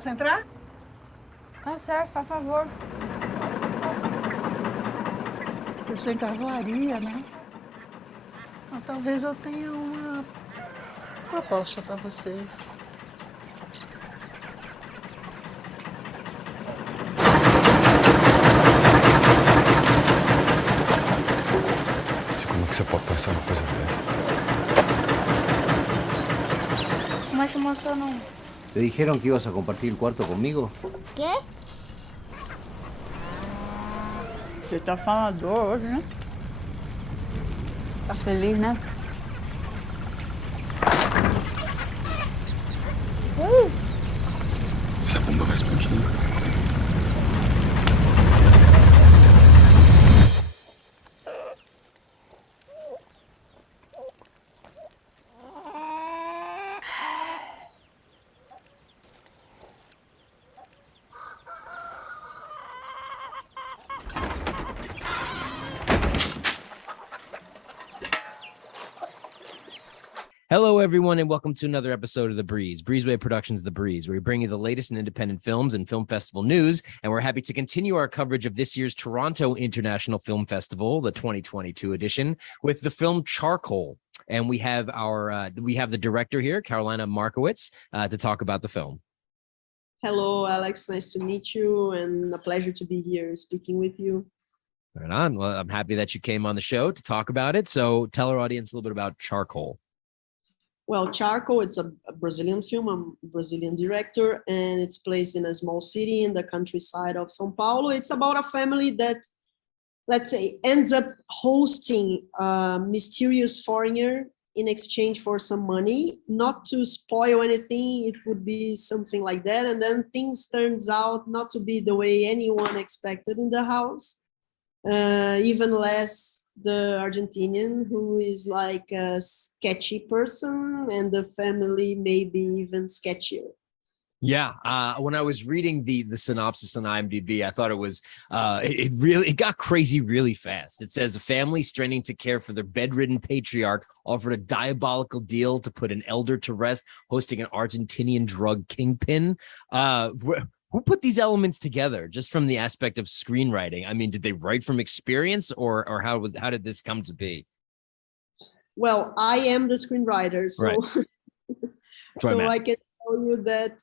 Posso entrar? Tá certo, faz favor. Vocês têm carvoaria, né? Então, talvez eu tenha uma proposta para vocês. Como é que você pode pensar uma coisa dessa? Mas emocionou. ¿Te dijeron que ibas a compartir el cuarto conmigo? Quê? Você tá falador hoje, né? Tá feliz, né? Que isso? Essa bomba vai explodir. Hello, everyone, and welcome to another episode of The Breeze, Breezeway Productions The Breeze, where we bring you the latest in independent films and film festival news. And we're happy to continue our coverage of this year's Toronto International Film Festival, the 2022 edition, with the film Charcoal. And we have the director here, Carolina Markowicz, to talk about the film. Hello, Alex. Nice to meet you, and a pleasure to be here speaking with you. Right on. Well, I'm happy that you came on the show to talk about it. So tell our audience a little bit about Charcoal. Well, Charcoal, it's a Brazilian film. I'm a Brazilian director, and it's placed in a small city in the countryside of São Paulo. It's about a family that, let's say, ends up hosting a mysterious foreigner in exchange for some money. Not to spoil anything, it would be something like that. And then things turns out not to be the way anyone expected in the house. Even less the Argentinian, who is like a sketchy person, and the family maybe even sketchier. Yeah, when I was reading the synopsis on IMDb, I thought it was it got crazy really fast. It says a family straining to care for their bedridden patriarch offered a diabolical deal to put an elder to rest, hosting an Argentinian drug kingpin. Who put these elements together, just from the aspect of screenwriting? I mean, did they write from experience, or how did this come to be? Well, I am the screenwriter, so Right. so I can tell you that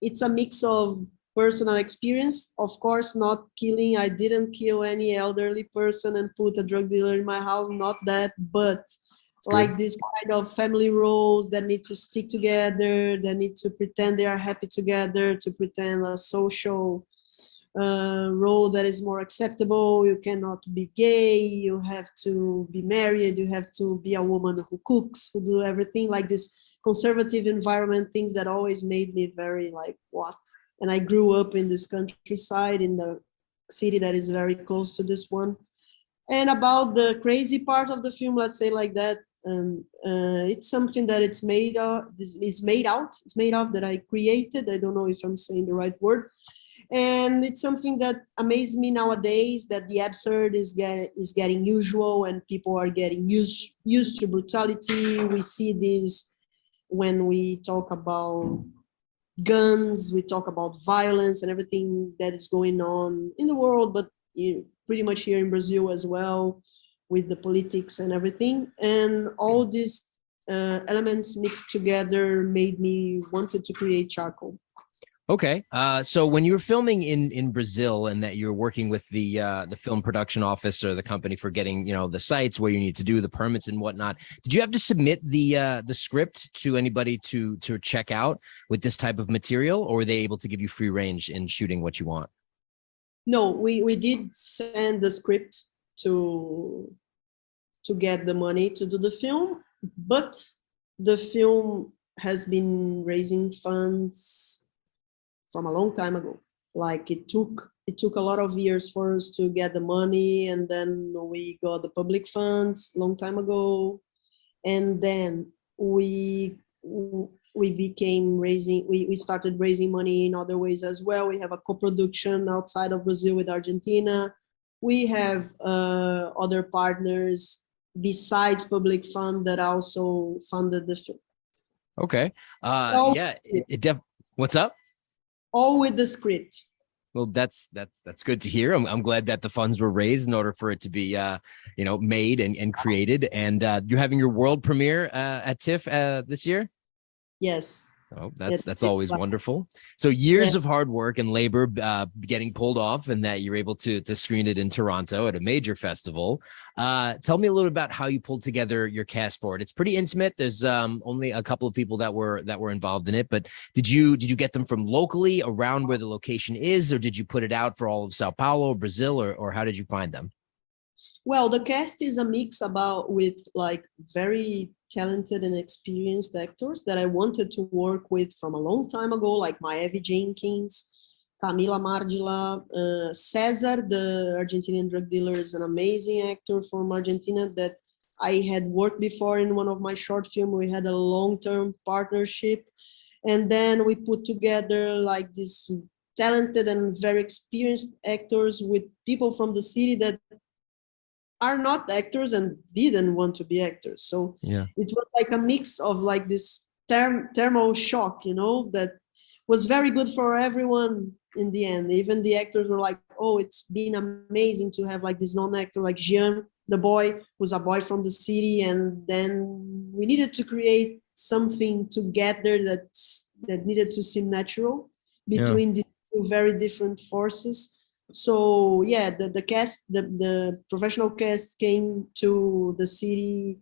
it's a mix of personal experience. Of course, not killing. I didn't kill any elderly person and put a drug dealer in my house. Not that, but like this kind of family roles that need to stick together, that need to pretend they are happy together, to pretend a social role that is more acceptable. You cannot be gay, you have to be married, you have to be a woman who cooks, who do everything, like this conservative environment, things that always made me very like, what? And I grew up in this countryside, in the city that is very close to this one. And about the crazy part of the film, let's say like that, it's something that it's made of that I created. I don't know if I'm saying the right word. And it's something that amazes me nowadays, that the absurd is getting usual, and people are getting used to brutality. We see this when we talk about guns, we talk about violence and everything that is going on in the world, but pretty much here in Brazil as well, with the politics and everything. And all these elements mixed together made me wanted to create Charcoal. Okay, so when you were filming in Brazil, and that you're working with the film production office or the company for getting, the sites where you need to do the permits and whatnot, did you have to submit the script to anybody to check out with this type of material, or were they able to give you free range in shooting what you want? No, we did send the script to get the money to do the film, but the film has been raising funds from a long time ago. Like it took a lot of years for us to get the money, and then we got the public funds long time ago, and then we started raising money in other ways as well. We have a co-production outside of Brazil with Argentina. We have other partners besides public fund that also funded the film. Okay. So, Yeah, What's up? All with the script. Well, that's good to hear. I'm glad that the funds were raised in order for it to be, made and created. And you're having your world premiere at TIFF this year. Yes. Oh, that's always wonderful. So years of hard work and labor getting pulled off, and that you're able to screen it in Toronto at a major festival. Tell me a little about how you pulled together your cast for it. It's pretty intimate. There's only a couple of people that were involved in it, but did you get them from locally around where the location is, or did you put it out for all of São Paulo, Brazil, or how did you find them? Well, the cast is a mix with like very talented and experienced actors that I wanted to work with from a long time ago, like Maeve, Jinkings, Camila, Márdila, César, the Argentinian drug dealer, is an amazing actor from Argentina that I had worked before in one of my short films. We had a long-term partnership, and then we put together like this talented and very experienced actors with people from the city that are not actors and didn't want to be actors. So it was like a mix of like this thermal shock, that was very good for everyone in the end. Even the actors were like, oh, it's been amazing to have like this non-actor like Jean, the boy, who's a boy from the city. And then we needed to create something together that needed to seem natural between these two very different forces. So yeah, the cast, the professional cast came to the city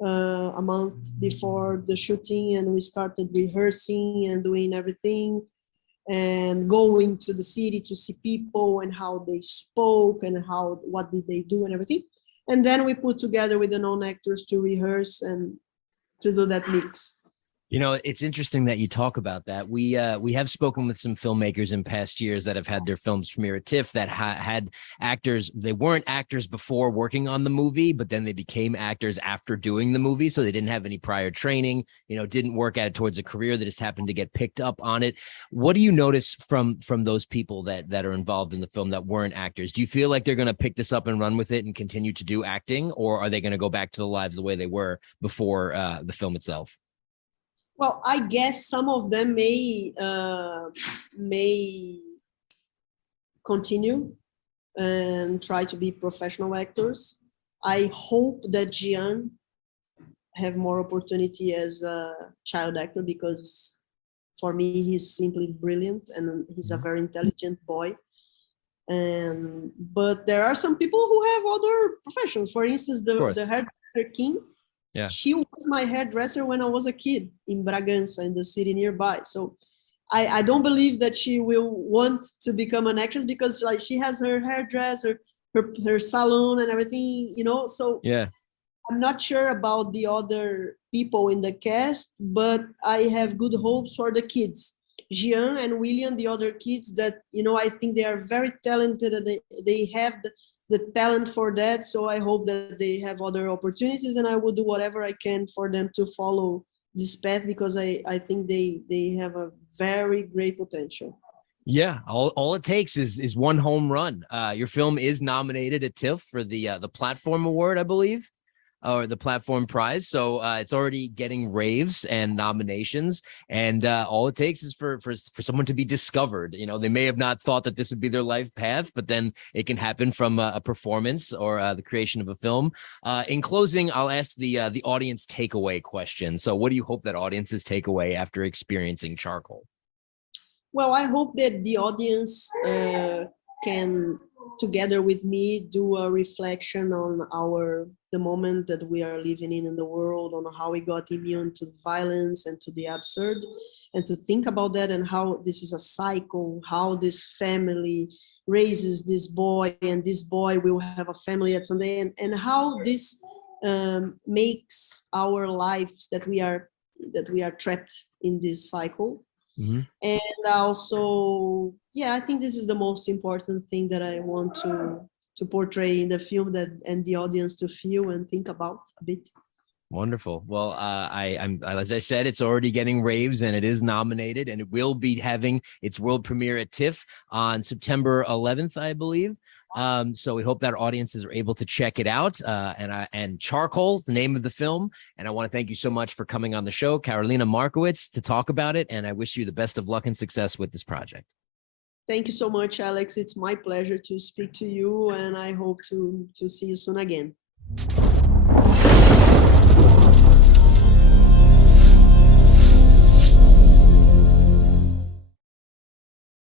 a month before the shooting, and we started rehearsing and doing everything and going to the city to see people and how they spoke and what did they do and everything. And then we put together with the known actors to rehearse and to do that mix. It's interesting that you talk about that. We have spoken with some filmmakers in past years that have had their films premiere at TIFF that had actors. They weren't actors before working on the movie, but then they became actors after doing the movie. So they didn't have any prior training, didn't work at it towards a career. They just happened to get picked up on it. What do you notice from those people that are involved in the film that weren't actors? Do you feel like they're going to pick this up and run with it and continue to do acting, or are they going to go back to the lives the way they were before the film itself? Well, I guess some of them may continue and try to be professional actors. I hope that Gian have more opportunity as a child actor, because for me he's simply brilliant and he's a very intelligent boy. But there are some people who have other professions. For instance, the hairdresser King. Yeah. She was my hairdresser when I was a kid in Bragança, in the city nearby. So I don't believe that she will want to become an actress, because like she has her hairdresser, her salon and everything, So yeah, I'm not sure about the other people in the cast, but I have good hopes for the kids. Jean and William, the other kids that, I think they are very talented and they have the talent for that. So I hope that they have other opportunities, and I will do whatever I can for them to follow this path, because I think they have a very great potential. Yeah, all it takes is one home run. Your film is nominated at TIFF for the Platform Award, I believe, or the Platform Prize. So it's already getting raves and nominations, and all it takes is for someone to be discovered. They may have not thought that this would be their life path, but then it can happen from a performance or the creation of a film. In closing, I'll ask the audience takeaway question. So what do you hope that audiences take away after experiencing Charcoal? Well, I hope that the audience can, together with me, do a reflection on the moment that we are living in the world, on how we got immune to violence and to the absurd, and to think about that and how this is a cycle, how this family raises this boy, and this boy will have a family at Sunday, and how this makes our lives that we are trapped in this cycle. Mm-hmm. And also, I think this is the most important thing that I want to portray in the film, and the audience to feel and think about a bit. Wonderful. Well, I'm as I said, it's already getting raves, and it is nominated, and it will be having its world premiere at TIFF on September 11th, I believe. So we hope that our audiences are able to check it out. And Charcoal, the name of the film. And I want to thank you so much for coming on the show, Carolina Markowicz, to talk about it. And I wish you the best of luck and success with this project. Thank you so much, Alex. It's my pleasure to speak to you, and I hope to see you soon again.